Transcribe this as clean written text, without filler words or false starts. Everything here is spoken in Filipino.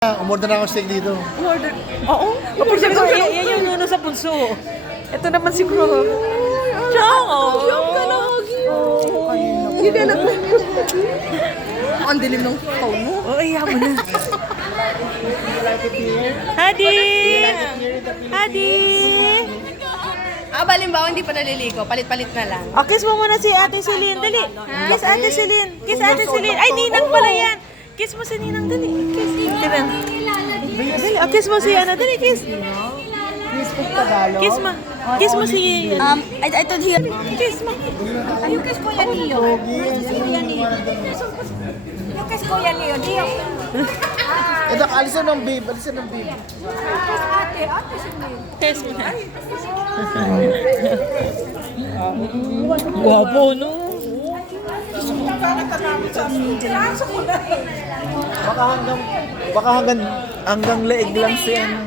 Umorder na ako steak dito. Order. Oo. Siguro, yan yung nuno sa punso. Ito naman siguro. Ciao! Hindi ka na. Ang dilim ng phone mo. Oh, iya mo na. Hadi! Hadi! Balimbawa, hindi pa naliligo. Palit-palit na lang. Oh, kiss mo muna si Ate Celine. Dali. Kiss Ate Celine. Kiss Ate Celine. Ay, Ninang pala yan. Kiss mo si Ninang. Dali. Kiss. Dali. Dali. Oh, kiss mo si ano. Dali, kiss. Kiss mo. Kiss mo si... I told you. Kiss mo. Yung kiss ko yan niyo. Yung kiss ko yan niyo. Dio. Ito, alisan ng babe. Alisan ng babe. Ate, Kiss mo na. Guwapo, no? Baka hanggang leeg lang si ano.